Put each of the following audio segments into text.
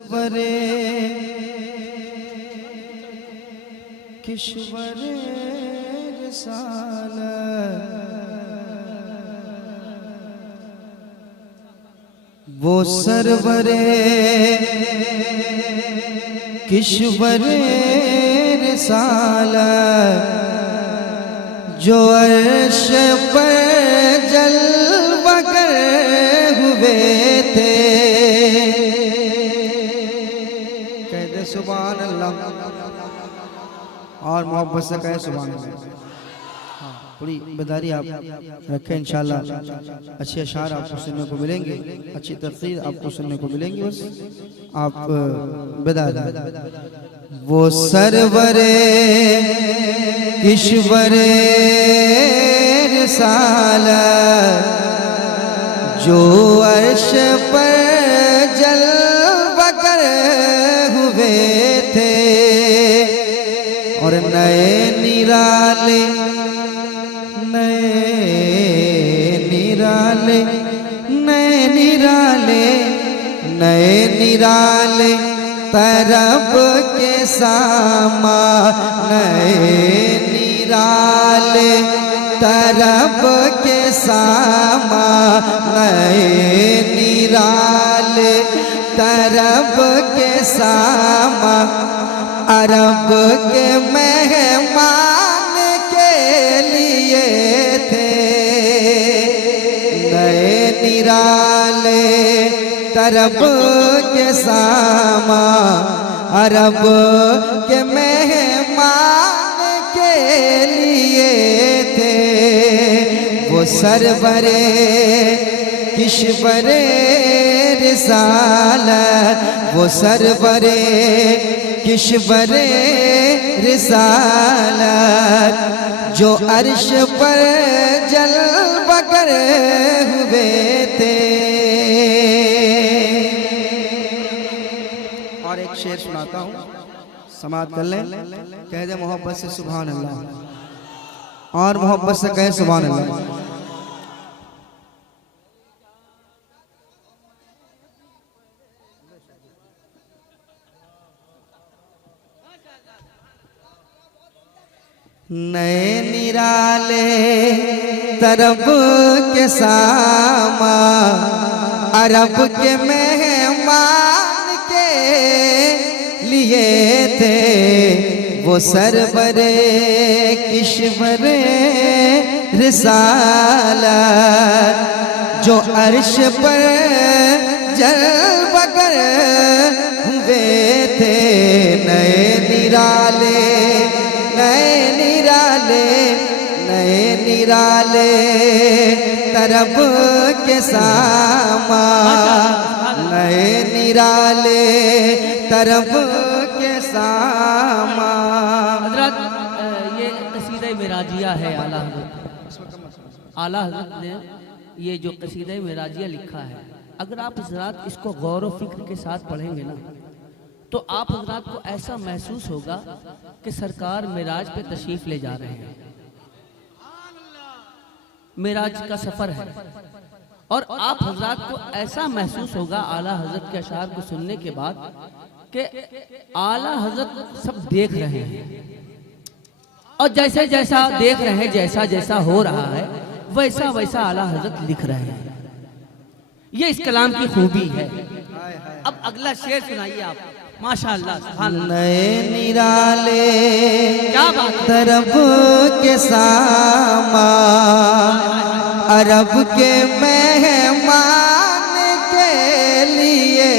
वरे किश्वर रिसालत वो सरवरे किश्वर रिसालत जो अर्श पर जलवा कर हुए थे। सुभान अल्लाह और मोहब्बत से कहे सुभान अल्लाह। पूरी बेदारी आप रखें इंशाल्लाह। अच्छे अशार आपको सुनने को मिलेंगे, अच्छी तफसीर आपको सुनने को मिलेंगी। बस आप बेदार। वो सरवरे किश्वरे रिसालत जो अर्श पर जलवा कर हुए थे और नए निराले तरब के सामा नए निराले तरब के सामा नए निराले तरब के सामा अरब के मेहमान के लिए थे। नए निराले तरब के सामा अरब के मेहमान के लिए थे। वो सरवरे किश्वरे रिसालत वो सरवरे किश्वरे रिसालत जो अर्श पर जलवा कर हुए थे। और एक शेर सुनाता हूँ, समाअत कर लें। कह दे मोहब्बत से सुभान अल्लाह और मोहब्बत से कहे सुभान अल्लाह। नए निराले तरब के सामा अरब के मेहमान के लिए थे। वो सरवरे किश्वरे रिसालत जो अर्श पर जलवा कर हुए थे। नए निराले तरब के सामा नए निराले तरब के सामा। हज़रत ये कसीदा मेराजिया है। आला हज़रत ने ये जो कसीदा मेराजिया लिखा है, अगर आप हज़रत इसको गौर व फिक्र के साथ पढ़ेंगे ना तो आप हज़रत को ऐसा महसूस होगा कि सरकार मेराज पे तशरीफ ले जा रहे हैं। मेराज का सफर है और आप हज़रत को ऐसा महसूस होगा आला हज़रत के अशार को सुनने के बाद कि आला हज़रत सब देख रहे हैं और जैसे जैसा देख रहे हैं, जैसा जैसा हो रहा है वैसा वैसा आला हज़रत लिख रहे हैं। ये इस कलाम की खूबी है। अब अगला शेर सुनाइए आप। माशाअल्लाह सुभान अल्लाह। नए निराले क्या बात तरब के सामा अरब के मेहमान के लिए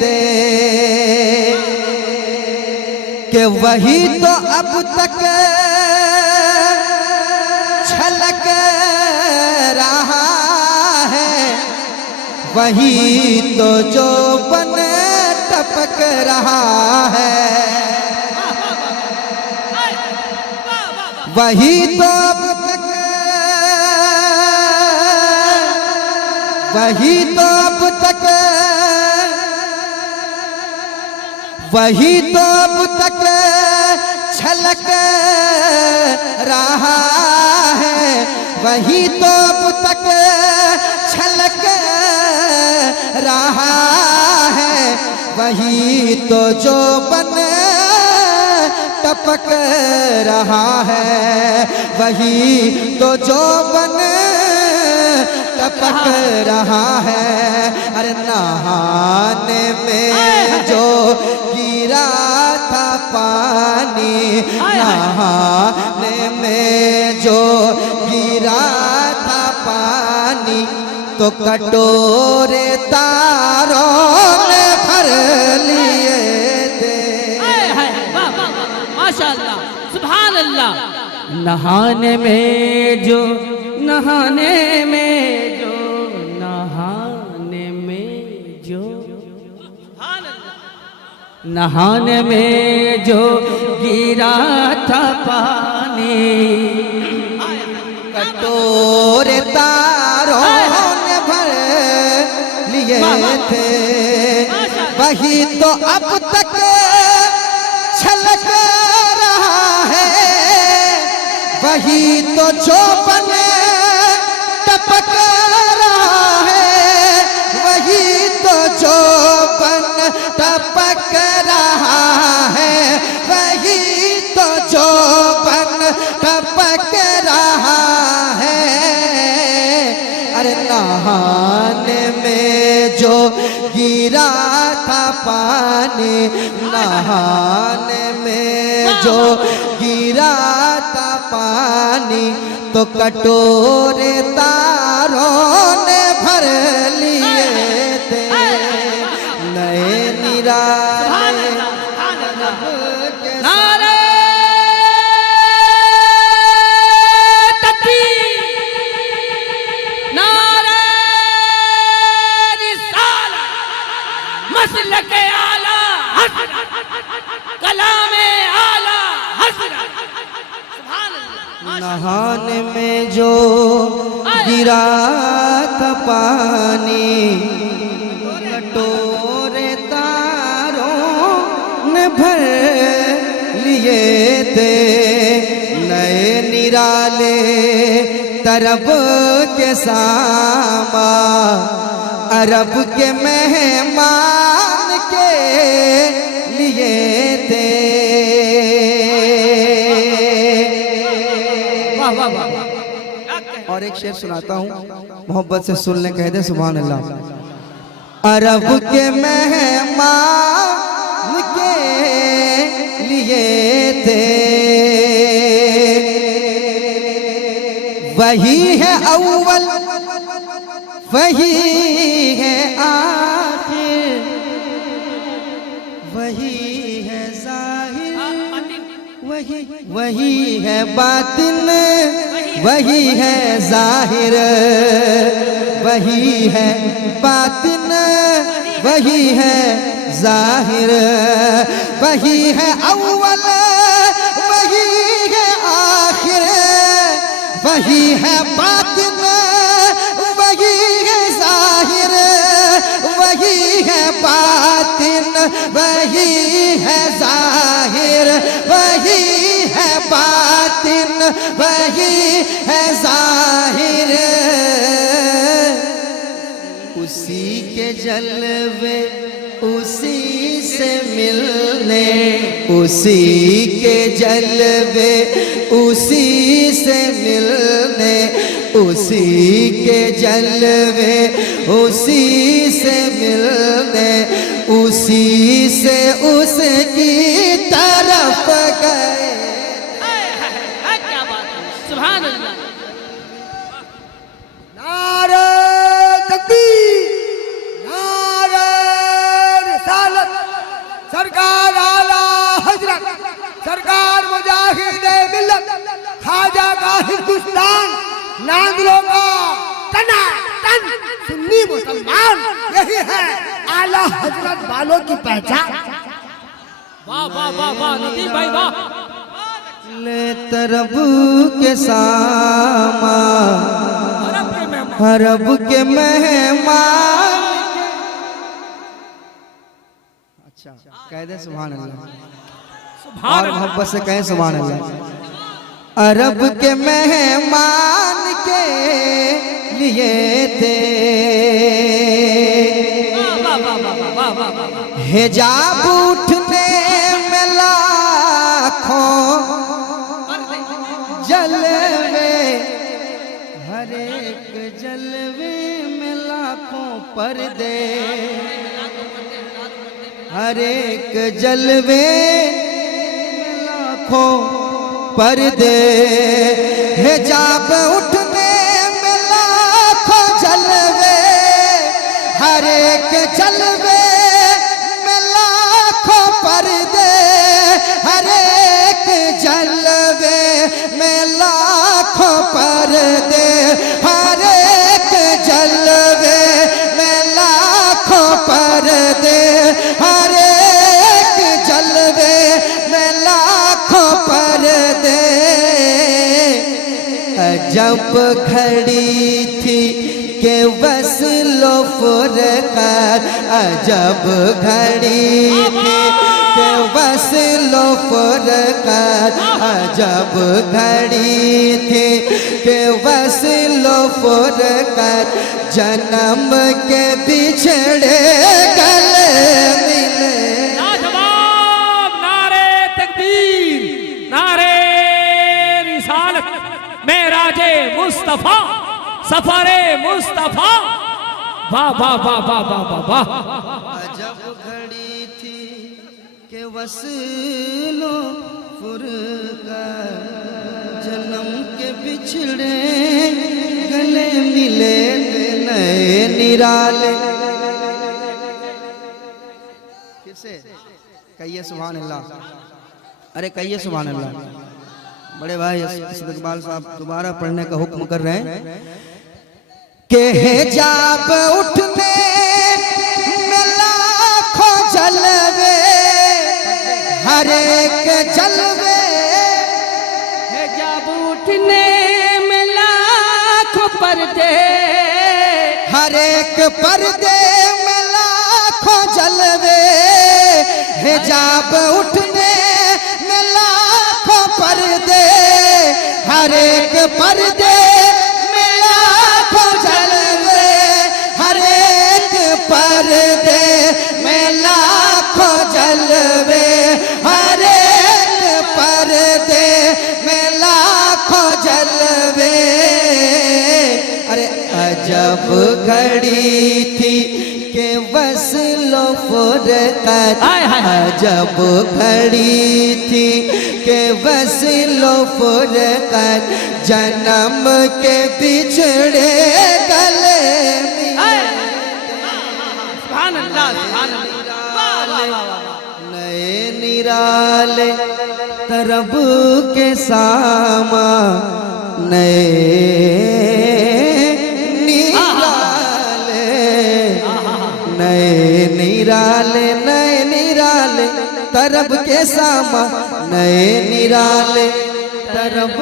थे। कि वही तो अब तक छलक रहा है, वही तो जो बन टपक रहा है। वही तो अब तक वही तो अब तक वही तो अब तक छलक रहा है। वही तो अब तक छलक रहा है, वही तो जो बन टपक रहा है, वही तो जो बन टपक रहा है। अरे नहाने में जो गिरा था पानी, नहाने में जो गिरा था पानी, तो कटोरे तारों ने भर लिए थे। माशाअल्लाह, सुभान अल्लाह। नहाने में जो, नहाने में जो, नहाने में जो, नहाने में जो गिरा था पानी, कटोरे तारों ने भर लिए थे। वही तो अब तक छलक रहा है, वही तो जो बने टपक रहा है, वही तो जो बन टपक रहा है, वही तो जो बन टपक रहा है। अरे नहाने में जो गिरा था पानी, नहाने में जो गिरा था पानी, तो कटोरे तारों ने भर लिए थे। नए निराले नारे तकबीर, नारे रिसालत, मसलक आला हज़रत, कलामे आला हज़रत। सुभान अल्लाह। नहाने में जो गिरा था पानी, कटोरे तारों ने भर लिए थे। नए निराले तरब के सामा, अरब के मेहमान के लिए थे। वाह वाह वाह। और एक शेर सुनाता हूँ, मोहब्बत से सुन ले, कह दे सुभान अल्लाह। अरब के मेहमान के लिए थे, वही है अव्वल, वही है आखिर, वही है जाहिर, वही है बातिन, वही है जाहिर, वही है बातिन, वही है जाहिर, वही है अव्वल, वही है आखिर, वही है बातिन, वही है जाहिर, वही है बातिन, वही है जाहिर, वही है बातिन, वही है जाहिर। उसी के जलवे उसी से मिलने, उसी के जलवे उसी से मिलने, उसी के जलवे उसी से मिलने, उसी से उसकी तरफ गए। क्या बात है, सुभान अल्लाह। नारे तकबीर, नारे रिसालत, सरकार आला हजरत, सरकार मुजाहिदे मिल्लत, ख्वाजा का हिंदुस्तान, नांगलों का तना तन सुन्नी मुसलमान, यही है आला हजरत वालों की पहचान। वाह वाह वाह वाह नदीम भाई वाह। ले तरब के सामा, अरब के मेहमान। अच्छा कह दे सुभान अल्लाह, और मोहब्बत से कहें सुभान अल्लाह। अरब के मेहमान के लिए थे, वाह वाह वाह वाह वाह वाह वाह। हिजाब उठने में लाखों जलवे, हर एक जलवे में लाखों पर्दे, हर एक जलवे में लाखों पर्दे। हिजाब उठने में लाखों जलवे, हर एक जलवे में लाखों पर्दे, हर एक जलवे में लाखों पर्दे, हर एक जलवे में लाखों पर्दे, हर एक जलवे में लाखों पर्दे। जब घड़ी थी के वस्लो फुरक़त, अजब घड़ी थी के वस्लो फुरक़त, अजब घड़ी थी के वस्लो फुरक़त। जन्म के बिछड़े गले मिले। लाजवाब नारे तकबीर, नारे रिसालत, मेराजे मुस्तफा, सफरे मुस्तफा। वाह वाह वाह वाह वाह वाह वाह। अजब घड़ी थी के वस्लो फुरक़त, जन्म के बिछड़े गले मिले नए निराले। फिर से कहिए सुभान अल्लाह, अरे कहिए सुभान अल्लाह। बड़े भाई इकबाल साहब दोबारा पढ़ने का हुक्म कर रहे हैं कि हिजाब उठने में लाखों जलवे, हर एक जलवे, हिजाब उठने में लाखों पर्दे, हर एक पर्दे में लाखों जलवे। हिजाब उठने में लाखों पर्दे, हर एक पर्दे में लाखों जलवे, हर एक पर्दे में लाखों जलवे, हर एक पर्दे में लाखों जलवे। अरे अजब घड़ी थी के वस्लो फुरक़त, अजब घड़ी थी के वस्लो फुरक़त। जन्म के बिछड़े गले मिले। सुभान अल्लाह, सुभान अल्लाह, वाह वाह वाह वाह। नए निराले तरब के सामा, नए निराले, नए निराले, नए निराले तरब के सामा, नए निराले तरब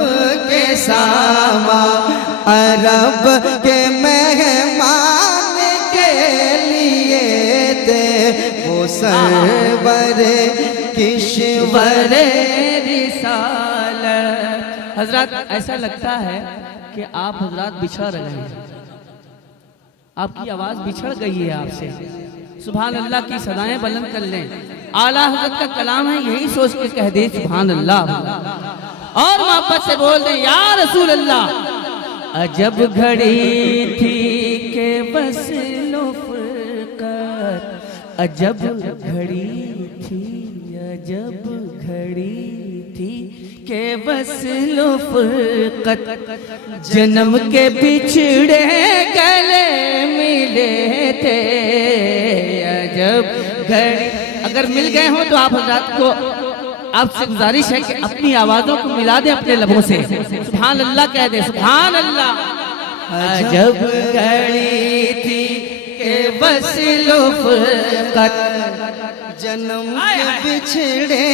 के सामा। अरब के मेहमान के लिए थे वो सरवरे किश्वरे रिसालत। हजरत ऐसा लगता है कि आप हजरत बिछड़ रहे हैं, आपकी आवाज बिछड़ गई है आपसे। सुभान अल्लाह की सदाएं बुलंद कर लें। आला हजरत का कलाम है, यही सोच के कह दे सुभान अल्लाह, और मोहब्बत से बोल दे या रसूल अल्लाह। अजब घड़ी थी के वस्लो फुरक़त, अजब घड़ी थी, अजब घड़ी थी के वस्लो फुरक़त। जन्म के बिछड़े गले मिले थे, अजब घड़ी। अगर मिल गए हो तो आप हज़रात को आपसे गुजारिश है कि अपनी आवाजों को मिला दे अपने लबों से। सुभान अल्लाह कह दे, सुभान अल्लाह। अजब घड़ी थी के वस्लो फुरक़त, जन्म के बिछड़े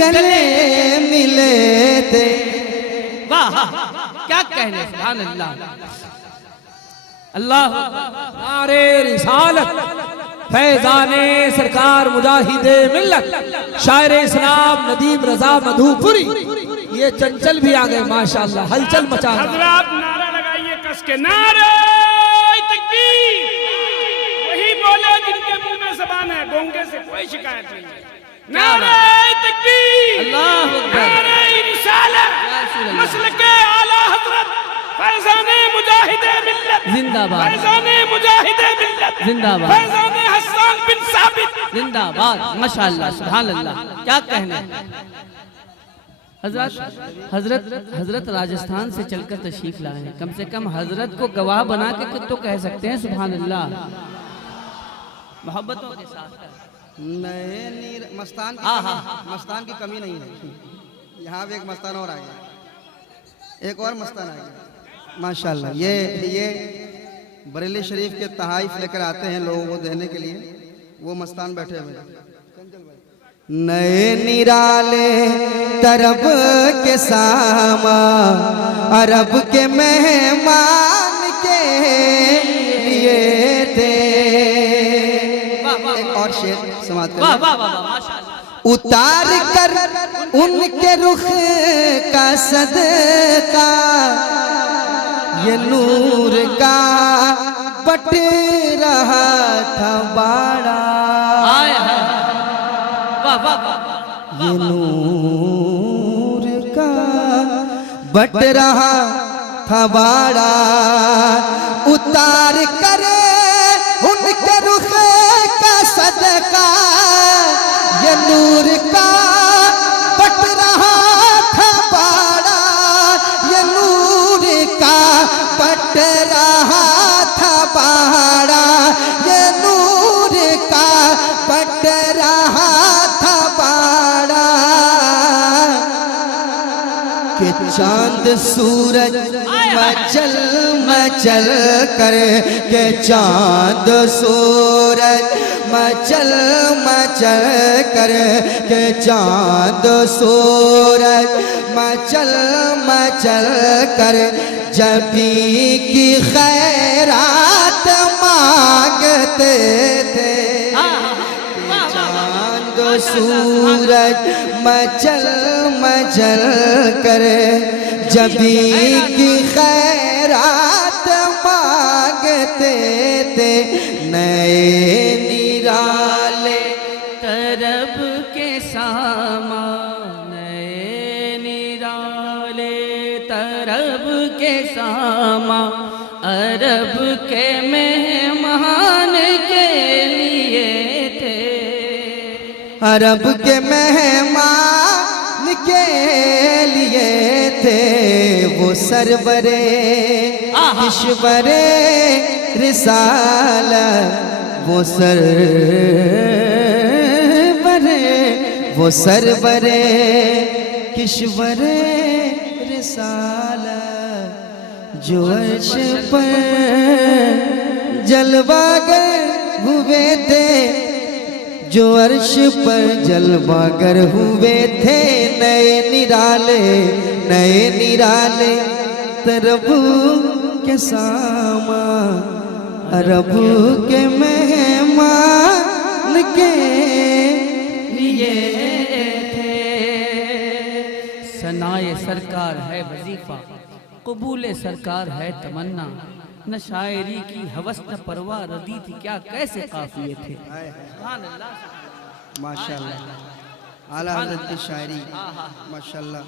गले मिले थे। वाह क्या कहने, सुभान अल्लाह। अल्लाह नारे रिसालत, फैजाने सरकार मुजाहिदे मिल्लत, शायर इस्लाम नदीम रजा मधुपुरी। ये चंचल भी आ गए माशाअल्लाह, हलचल मचा रहे। हजरात नारा लगाइए कस के, नारे तकबीर। वही बोले जिनके के मुंह में ज़बान है, गोंगे से कोई शिकायत नहीं है। नारे तकबीर, अल्लाहु अकबर, नारे रिसालत, मसलके आला हज़रत फैज़ाने मुजाहिदे मिल्लत जिंदाबाद, फैज़ाने मुजाहिदे मिल्लत जिंदाबाद, फैज़ाने हसन बिन साबित जिंदाबाद। माशाअल्लाह, सुभान अल्लाह, क्या कहने। हजरत राजस्थान से चलकर तशरीफ लाए हैं। कम से कम हजरत को गवाह बना के तो कह सकते हैं सुभान अल्लाह। मोहब्बतों के साथ नए नीर मस्तान की हाँ, कमी, मस्तान की कमी नहीं है। यहाँ भी एक मस्तान और आ गया, एक और मस्तान आ गया माशाल्लाह। ये बरेली शरीफ के तहाइफ लेकर आते हैं लोगों को देने के लिए, वो मस्तान बैठे हुए हैं। नए निराले तरब के सामा अरब के मेहमान के लिए थे। एक और शेर समाप्त वाह करें। वाह वाह वाह, माशाअल्लाह। उतार कर उनके रुख का सदका ये नूर का बट रहा था बाड़ा, आए हैं, वाह वाह वाह, ये नूर का बट रहा था बाड़ा। उतार कर उनके रुख का सदका ये नूर का बट रहा था बाड़ा, ये नूर का बट रहा था बाड़ा, ये नूर का बट रहा था बाड़ा। कि चांद सूरज मचल मचल कर, के चांद सूरज मचल मचल कर, के चांद सूरज मचल मचल कर जबी की खैरात मांगते थे। चांद सूरज मचल मचल कर जबी की खैरात मांगते थे। नए निराले तरब के सामा, नए निराले तरब के सामा अरब के मेहमान के लिए थे। अरब के मेहमान के लिए थे। वो सरवरे किश्वरे रिसाला, वो सरवरे किश्वरे रिसाला, जो अर्श पर जलवागर हुए थे, जो अर्श पर जलवागर हुए थे। नए निराले तरब के सामा अरब के मेहमान के लिए थे। सनाए सरकार है वजीफा, कबूले सरकार है तमन्ना, न शायरी की हवस न परवाह रदी थी क्या कैसे काफिए थे। सुभान अल्लाह, माशाल्लाह, आला हज़रत की शायरी माशाल्लाह।